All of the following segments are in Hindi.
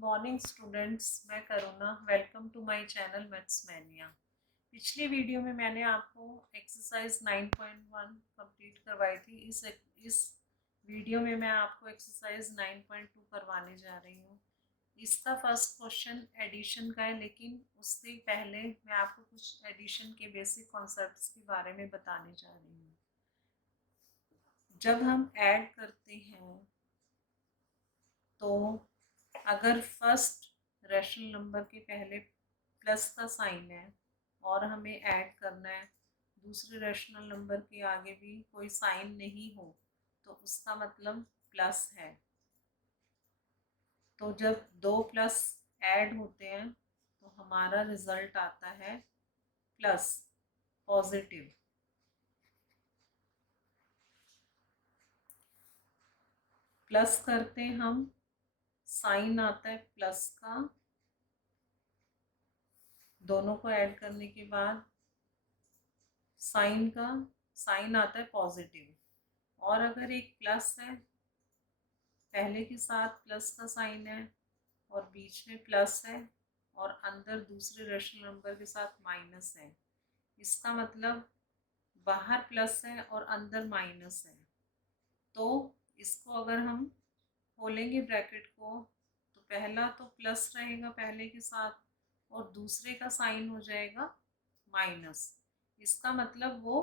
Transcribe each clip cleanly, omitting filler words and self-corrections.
मॉर्निंग स्टूडेंट्स, मैं Karuna. Welcome to my channel maths mania. पिछली वीडियो में मैंने आपको एक्सरसाइज 9.1 कंप्लीट करवाई थी। इस वीडियो में मैं आपको एक्सरसाइज 9.2 करवाने जा रही हूँ। इसका फर्स्ट क्वेश्चन एडिशन का है, लेकिन उससे पहले मैं आपको कुछ एडिशन के बेसिक कॉन्सेप्ट्स के बारे में बताने जा रही हूँ। जब हम ऐड करते हैं तो अगर फर्स्ट रैशनल नंबर के पहले प्लस का साइन है और हमें ऐड करना है, दूसरे रैशनल नंबर के आगे भी कोई साइन नहीं हो तो उसका मतलब प्लस है। तो जब दो प्लस ऐड होते हैं तो हमारा रिजल्ट आता है प्लस, पॉजिटिव। प्लस करते हम, साइन आता है प्लस का, दोनों को ऐड करने के बाद साइन आता है पॉजिटिव। और अगर एक प्लस है, पहले के साथ प्लस का साइन है और बीच में प्लस है और अंदर दूसरे रेशनल नंबर के साथ माइनस है, इसका मतलब बाहर प्लस है और अंदर माइनस है। तो इसको अगर हम खोलेंगे ब्रैकेट को, तो पहला तो प्लस रहेगा पहले के साथ और दूसरे का साइन हो जाएगा माइनस। इसका मतलब वो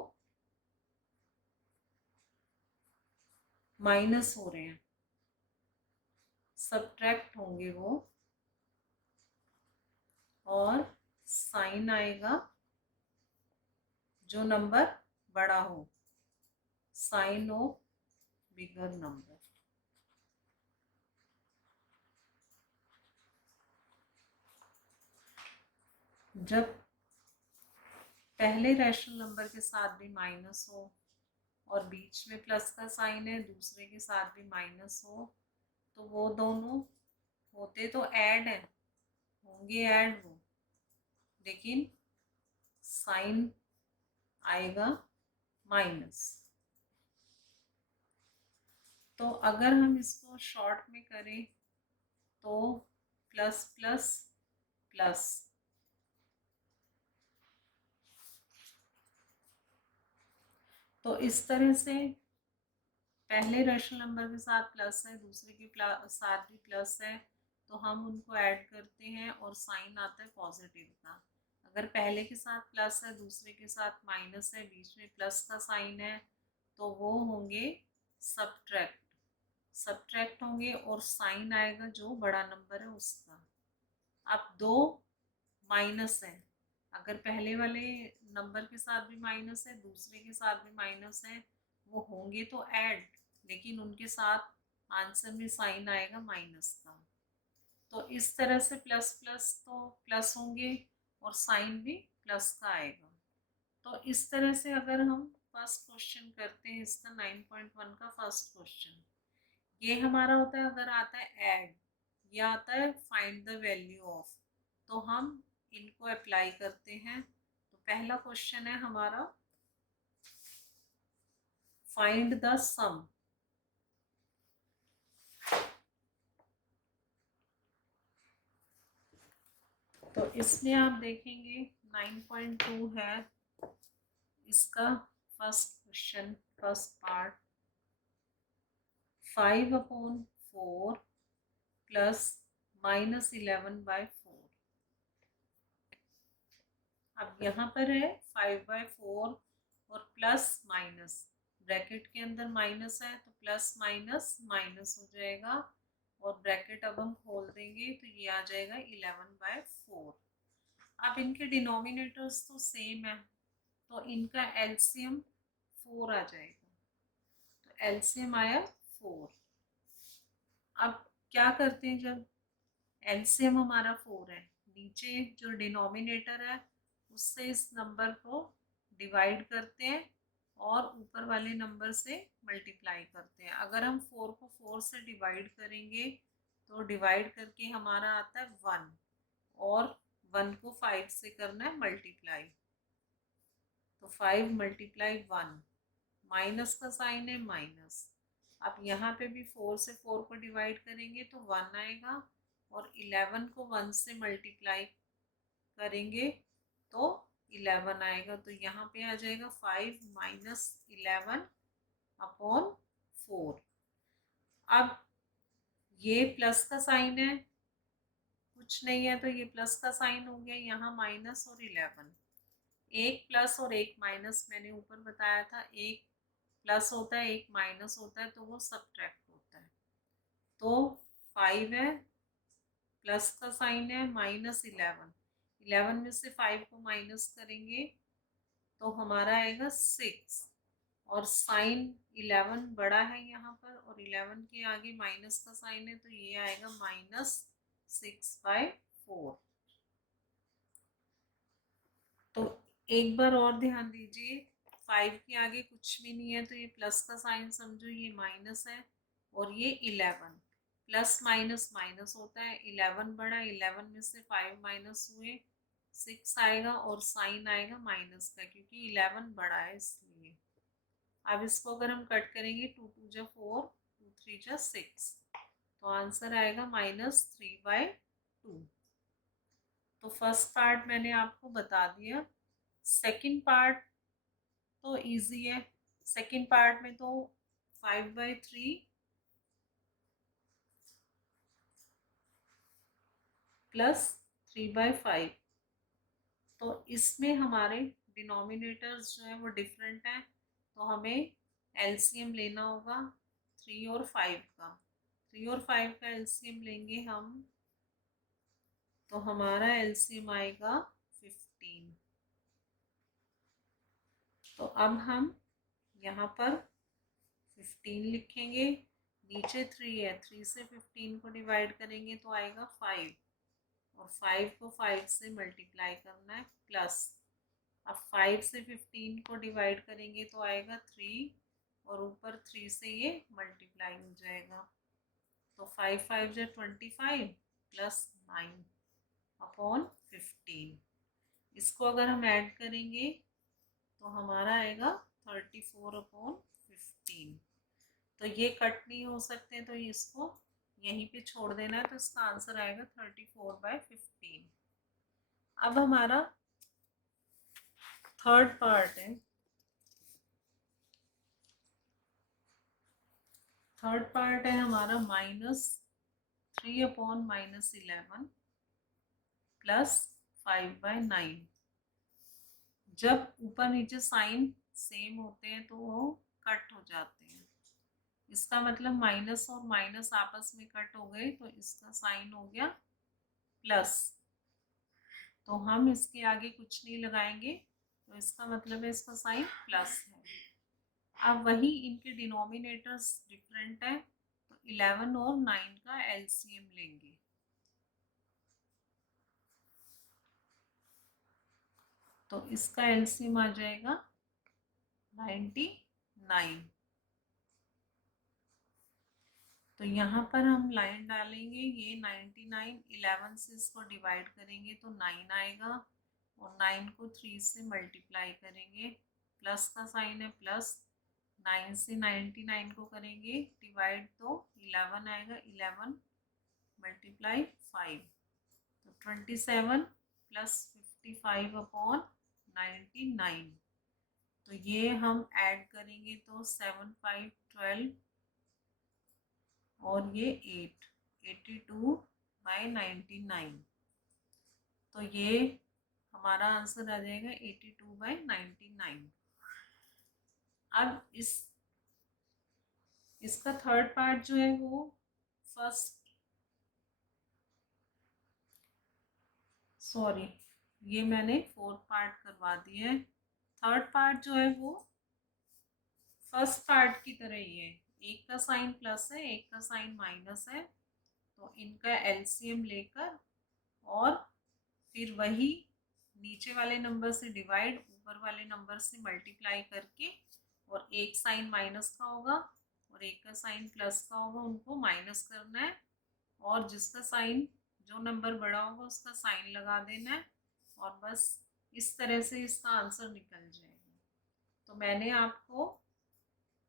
माइनस हो रहे हैं, सब्ट्रैक्ट होंगे वो, और साइन आएगा जो नंबर बड़ा हो, साइन ऑफ बिगर नंबर। जब पहले रैशनल नंबर के साथ भी माइनस हो और बीच में प्लस का साइन है, दूसरे के साथ भी माइनस हो, तो वो दोनों होते तो ऐड है, होंगे ऐड वो, लेकिन साइन आएगा माइनस। तो अगर हम इसको शॉर्ट में करें तो प्लस प्लस प्लस, तो इस तरह से पहले रैशनल नंबर के साथ प्लस है, दूसरे के साथ भी प्लस है, तो हम उनको ऐड करते हैं और साइन आता है पॉजिटिव का। अगर पहले के साथ प्लस है, दूसरे के साथ माइनस है, बीच में प्लस का साइन है, तो वो होंगे सब्ट्रैक्ट, सब्ट्रैक्ट होंगे और साइन आएगा जो बड़ा नंबर है उसका। अब दो माइनस है, अगर पहले वाले नंबर के साथ भी माइनस है, दूसरे के साथ भी माइनस है, वो होंगे तो ऐड, लेकिन उनके साथ आंसर में साइन आएगा माइनस का। तो इस तरह से प्लस प्लस तो प्लस होंगे और साइन भी प्लस का आएगा। तो इस तरह से अगर हम फर्स्ट क्वेश्चन करते हैं, इसका 9.1 का फर्स्ट क्वेश्चन, ये हमारा होता है, अगर आता है ऐड या आता है फाइंड द वैल्यू ऑफ, तो हम इनको अप्लाई करते हैं। तो पहला क्वेश्चन है हमारा फाइंड द सम। तो इसमें आप देखेंगे 9.2 है इसका first question, first part, 5/4 plus -11/4। अब यहाँ पर है 5/4 और प्लस माइनस, ब्रैकेट के अंदर माइनस है तो प्लस माइनस माइनस हो जाएगा, और ब्रैकेट अब हम खोल देंगे तो ये आ जाएगा 11/4। अब इनके डिनोमिनेटर्स तो सेम है, तो इनका एलसीएम 4 आ जाएगा। तो एलसीएम आया 4। अब क्या करते हैं, जब एलसीएम हमारा 4 है, नीचे जो डिनोमिनेटर है उससे इस नंबर को डिवाइड करते हैं और ऊपर वाले नंबर से मल्टीप्लाई करते हैं। अगर हम 4 को 4 से डिवाइड करेंगे तो डिवाइड करके हमारा आता है 1, और 1 को 5 से करना है मल्टीप्लाई, तो 5 × 1, माइनस का साइन है माइनस। अब यहाँ पे भी 4 से 4 को डिवाइड करेंगे तो 1 आएगा, और 11 को 1 से मल्टीप्लाई करेंगे तो 11 आएगा। तो यहाँ पे आ जाएगा 5 माइनस 11 अपॉन 4। अब ये प्लस का साइन है, कुछ नहीं है तो ये प्लस का साइन हो गया, यहाँ माइनस और 11। एक प्लस और एक माइनस मैंने ऊपर बताया था, एक प्लस होता है एक माइनस होता है तो वो सब्ट्रैक्ट होता है। तो 5 है, प्लस का साइन है, माइनस 11, 11 में से 5 को माइनस करेंगे तो हमारा आएगा 6, और साइन 11 बड़ा है यहाँ पर, और 11 के आगे माइनस का साइन है तो ये आएगा -6/4। तो एक बार और ध्यान दीजिए, 5 के आगे कुछ भी नहीं है तो ये प्लस का साइन समझो, ये माइनस है, और ये 11, प्लस माइनस माइनस होता है, 11 बड़ा, 11 में से 5 माइनस हुए 6 आएगा, और साइन आएगा माइनस का क्योंकि 11 बड़ा है इसलिए। अब इसको अगर हम कट करेंगे 2 2 जा 4, 2 3 जा 6, तो आंसर आएगा -3/2। तो फर्स्ट पार्ट मैंने आपको बता दिया। सेकंड पार्ट तो इजी है। सेकंड पार्ट में तो 5/3 प्लस 3/5। तो इसमें हमारे डिनोमिनेटर्स जो है वो डिफरेंट हैं, तो हमें एलसीएम लेना होगा 3 और 5 का। 3 और 5 का एलसीएम लेंगे हम, तो हमारा एलसीएम आएगा 15। तो अब हम यहाँ पर 15 लिखेंगे, नीचे 3 है, 3 से 15 को डिवाइड करेंगे तो आएगा 5, और 5 को 5 से मल्टीप्लाई करना है प्लस। अब 5 से 15 को डिवाइड करेंगे तो आएगा 3, और ऊपर 3 से ये मल्टीप्लाई हो जाएगा, तो 5 5 जा 25 प्लस 9 अपॉन 15। इसको अगर हम ऐड करेंगे तो हमारा आएगा 34/15। तो ये कट नहीं हो सकते तो इसको यहीं पे छोड़ देना है, तो इसका आंसर आएगा 34/15। अब हमारा थर्ड पार्ट है। थर्ड पार्ट है हमारा -3/-11 प्लस 5/9। जब ऊपर नीचे साइन सेम होते हैं तो वो कट हो जाते हैं। इसका मतलब माइनस और माइनस आपस में कट हो गए तो इसका साइन हो गया प्लस, तो हम इसके आगे कुछ नहीं लगाएंगे, तो इसका मतलब है इसका साइन प्लस है। अब वही इनके डिनोमिनेटर्स डिफरेंट है, तो 11 और 9 का एलसीएम लेंगे। तो इसका एलसीएम आ जाएगा 99। तो यहाँ पर हम लाइन डालेंगे, ये 99, 11 से इसको डिवाइड करेंगे तो 9 आएगा, और 9 को 3 से मल्टीप्लाई करेंगे, प्लस का साइन है प्लस, 9 से 99 को करेंगे डिवाइड तो 11 आएगा, 11 मल्टीप्लाई 5, तो 27 प्लस 55/99। तो ये हम ऐड करेंगे तो 7 5 12, और ये 8 82/99। तो ये हमारा आंसर आ जाएगा 82/99। अब इसका थर्ड पार्ट जो है वो ये मैंने फोर्थ पार्ट करवा दिया है। थर्ड पार्ट जो है वो फर्स्ट पार्ट की तरह ही है, एक का साइन प्लस है एक का साइन माइनस है, तो इनका एलसीएम लेकर और फिर वही नीचे वाले नंबर से डिवाइड, ऊपर वाले नंबर से मल्टीप्लाई करके, और एक साइन माइनस का होगा और एक का साइन प्लस का होगा, उनको माइनस करना है, और जिसका साइन जो नंबर बड़ा होगा उसका साइन लगा देना है, और बस इस तरह से इसका आंसर निकल जाएगा। तो मैंने आपको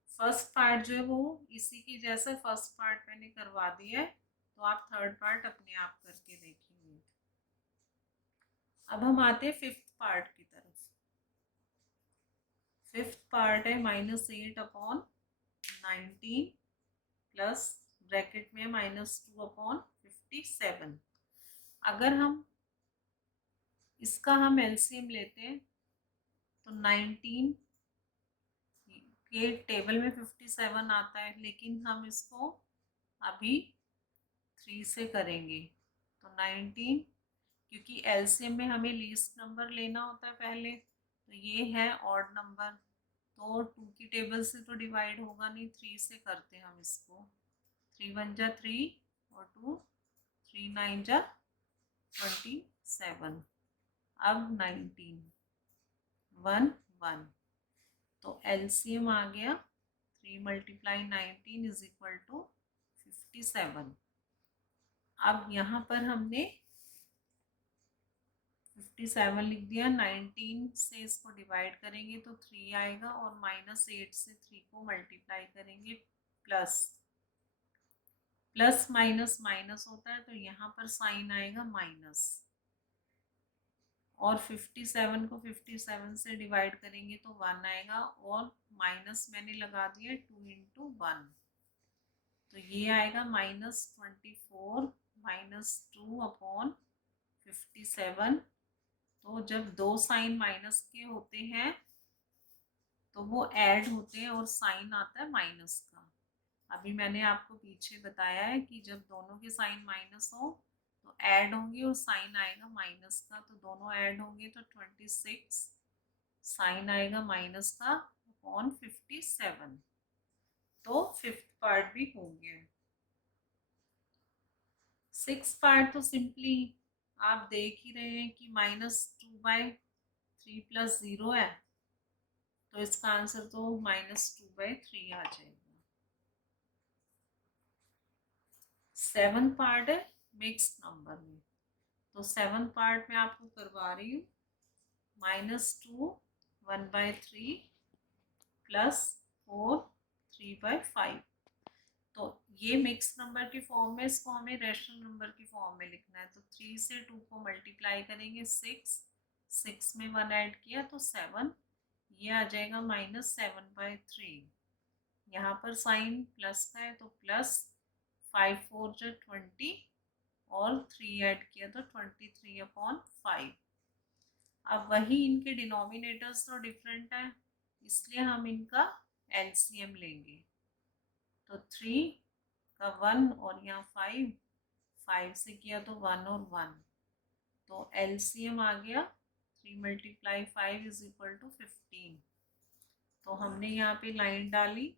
फर्स्ट पार्ट जो है वो इसी की जैसे फर्स्ट पार्ट मैंने करवा दिया है, तो आप थर्ड पार्ट अपने आप करके देखेंगे। अब हम आते हैं फिफ्थ पार्ट की तरफ। फिफ्थ पार्ट है -8/19 प्लस ब्रैकेट में -2/57। अगर हम इसका हम एलसीएम लेते हैं तो 19 के टेबल में 57 आता है, लेकिन हम इसको अभी 3 से करेंगे। तो 19, क्योंकि एलसीएम में हमें लीस्ट नंबर लेना होता है पहले, तो ये है ऑड नंबर, तो 2 की टेबल से तो डिवाइड होगा नहीं, 3 से करते हैं हम इसको। 3 1 जा 3 और 2 3 9 जा 27। अब 19 1 1, तो एलसीएम आ गया 3 × 19 इज इक्वल टू 57। अब यहाँ पर हमने 57 लिख दिया, 19 से इसको डिवाइड करेंगे तो 3 आएगा और -8 से 3 को मल्टीप्लाई करेंगे, प्लस प्लस माइनस माइनस होता है तो यहाँ पर साइन आएगा माइनस, और 57 को 57 से डिवाइड करेंगे तो 1 आएगा, और माइनस मैंने लगा दिया 2 × 1, तो ये आएगा -24 -2/57। तो जब दो साइन माइनस के होते हैं तो वो ऐड होते हैं और साइन आता है माइनस का। अभी मैंने आपको पीछे बताया है कि जब दोनों के साइन माइनस हो तो ऐड होंगे और साइन आएगा माइनस का, तो दोनों ऐड होंगे तो 26 साइन आएगा माइनस का अपॉन 57। तो फिफ्थ पार्ट भी हो गया। सिक्स पार्ट तो सिंपली आप देख ही रहे हैं कि -2/3 + 0 है, तो इसका आंसर तो -2/3 आ जाएगा। 7 पार्ट है मिक्स्ड नंबर में, तो 7 पार्ट में आपको करवा रही हूँ -2 1/3 + 4 3/5। तो ये मिक्स नंबर की फॉर्म में, इसको हमें रेशनल नंबर की फॉर्म में लिखना है। तो 3 से 2 को मल्टीप्लाई करेंगे 6 में 1 ऐड किया तो 7, ये आ जाएगा -7/3। यहाँ पर साइन प्लस का है तो प्लस 5 4 जो 20 और 3 ऐड किया तो 23/5। अब वही इनके डिनोमिनेटर्स तो डिफरेंट है, इसलिए हम इनका एलसीएम लेंगे। तो 3 का 1 और यहाँ 5 से किया तो 1 और 1, तो एलसीएम आ गया 3 × 5 इज इक्वल टू 15। तो हमने यहाँ पे लाइन डाली,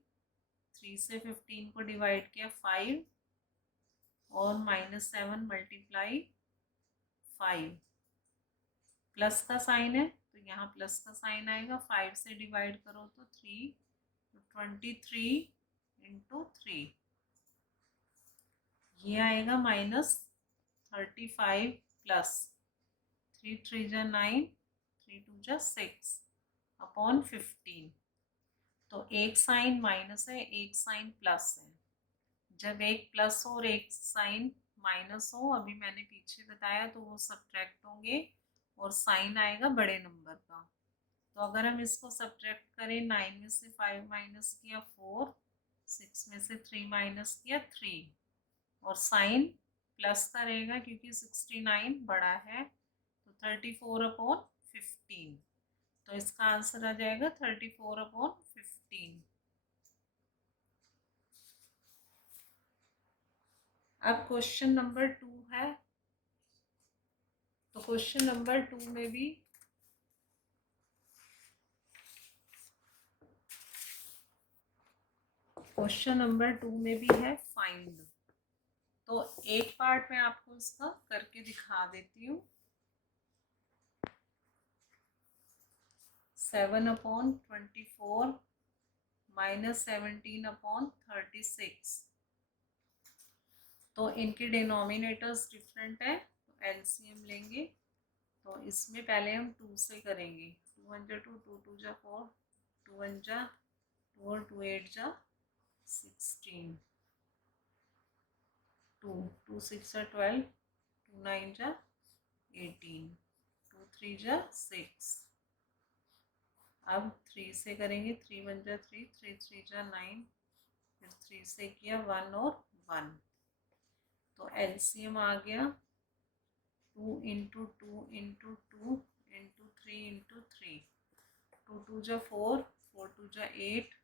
3 से 15 को डिवाइड किया 5 और -7 × 5, प्लस का साइन है तो यहाँ प्लस का साइन आएगा, 5 से डिवाइड करो तो 3, तो 23 × 3, ये आएगा -35 प्लस 3 3 जा 9 3 2 जा 6 अपॉन 15। तो एक साइन माइनस है, एक साइन प्लस है। जब एक प्लस हो और एक साइन माइनस हो, अभी मैंने पीछे बताया, तो वो सब्ट्रैक्ट होंगे और साइन आएगा बड़े नंबर का। तो अगर हम इसको सब्ट्रैक्ट करें, 9 में से 5 माइनस किया 4, 6 में से 3 माइनस किया 3, और साइन प्लस का रहेगा क्योंकि 69 बड़ा है, तो 34/15। तो इसका आंसर आ जाएगा 34/15। अब क्वेश्चन नंबर 2 है, तो क्वेश्चन नंबर 2 में भी है फाइंड। तो एक पार्ट में आपको इसका करके दिखा देती हूँ। 7/24 -17/36, तो इनके डिनोमिनेटर्स डिफरेंट है, तो एलसीएम लेंगे। तो इसमें पहले हम 2 से करेंगे, 2 1 जा 2 2 2 जा 4 2 1 जा 2 और 2 8 जा 16, 2 2 6 जा 12, 2 9 जा 18, 2 3 जा 6। अब 3 से करेंगे, 3 1 जा 3, 3 3 जा 9, फिर 3 से किया 1 और 1, तो एलसीएम आ गया 2 इंटू 2 इंटू 2 इंटू 3 इंटू 3, 2 2 जा 4, 4 2 जा 8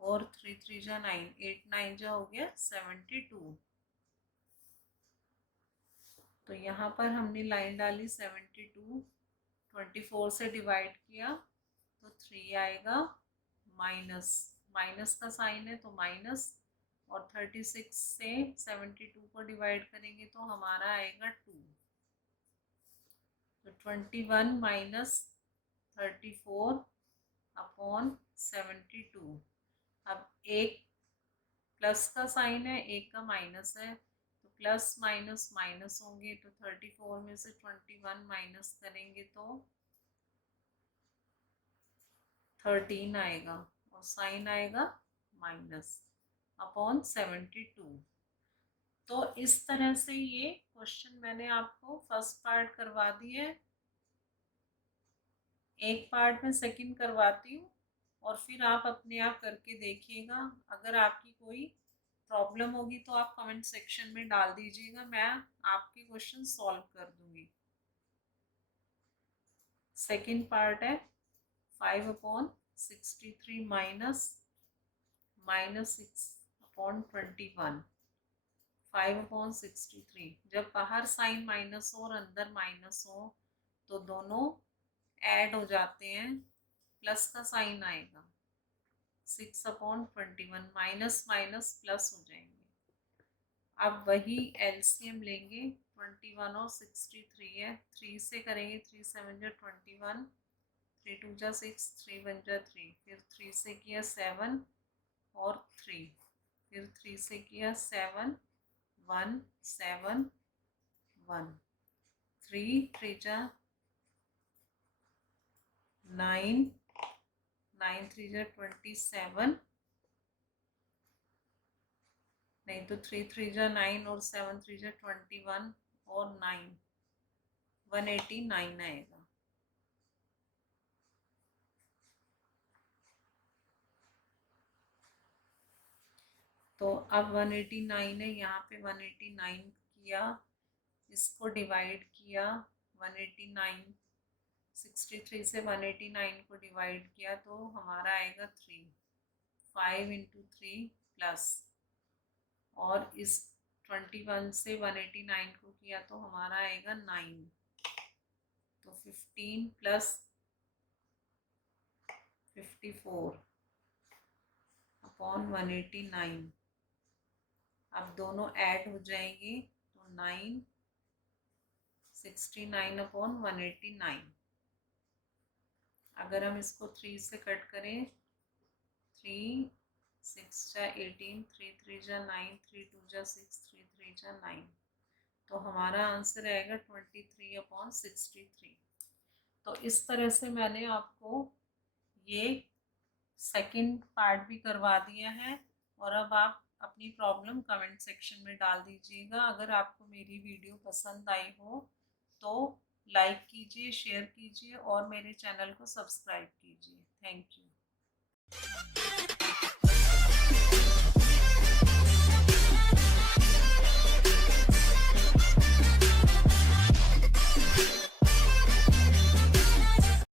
और 3 3 जा 9, 8 9 जा हो गया 72। तो यहाँ पर हमने लाइन डाली 72, 24 से डिवाइड किया तो 3 आएगा, माइनस माइनस का साइन है तो माइनस, और 36 से 72 को डिवाइड करेंगे तो हमारा आएगा 2, तो 21 माइनस 34 अपॉन 72। अब एक प्लस का साइन है, एक का माइनस है, तो प्लस माइनस माइनस होंगे, तो 34 में से 21 माइनस करेंगे तो 13 आएगा और साइन आएगा माइनस अपॉन 72। तो इस तरह से ये क्वेश्चन मैंने आपको फर्स्ट पार्ट करवा दिया है, एक पार्ट में सेकंड करवाती हूँ और फिर आप अपने आप करके देखिएगा। अगर आपकी कोई प्रॉब्लम होगी तो आप कमेंट सेक्शन में डाल दीजिएगा, मैं आपके क्वेश्चन सॉल्व कर दूंगी। सेकंड पार्ट है 5 अपॉन 63 माइनस 6 अपॉन 21, 5 अपॉन 63। जब बाहर साइन माइनस हो और अंदर माइनस हो तो दोनों ऐड हो जाते हैं, प्लस का साइन आएगा। 6 अपॉन 21, माइनस माइनस प्लस हो जाएंगे। अब वही एलसीएम लेंगे, 21 और 63 है, 3 से करेंगे, 3 7 जा 21, 3 2 जा 6, 3 1 जा 3, फिर 3 से किया 7 और 3, फिर 3 से किया 7 1 7 1, 3 3 जा 9, 9 3 जा 27, नहीं तो 3 3 जा 9 और 7 3 जा 21 और 9 189 आएगा। तो अब 189 है, यहाँ पे 189 किया, इसको डिवाइड किया 189, 63 से 189 को डिवाइड किया तो हमारा आएगा 3, 5 इंटू 3 प्लस, और इस 21 से 189 को किया तो हमारा आएगा 9, तो 15 प्लस 54 अपॉन 189। अब दोनों ऐड हो जाएंगे तो 9 69 अपॉन 189। अगर हम इसको 3 से कट करें, 3 6 जा 18, 3 3 जा 9, 3 2 जा 6, 3 3 जा 9, तो हमारा आंसर आएगा 23 अपॉन 63। तो इस तरह से मैंने आपको ये सेकंड पार्ट भी करवा दिया है, और अब आप अपनी प्रॉब्लम कमेंट सेक्शन में डाल दीजिएगा। अगर आपको मेरी वीडियो पसंद आई हो तो लाइक कीजिए, शेयर कीजिए और मेरे चैनल को सब्सक्राइब कीजिए। Thank you.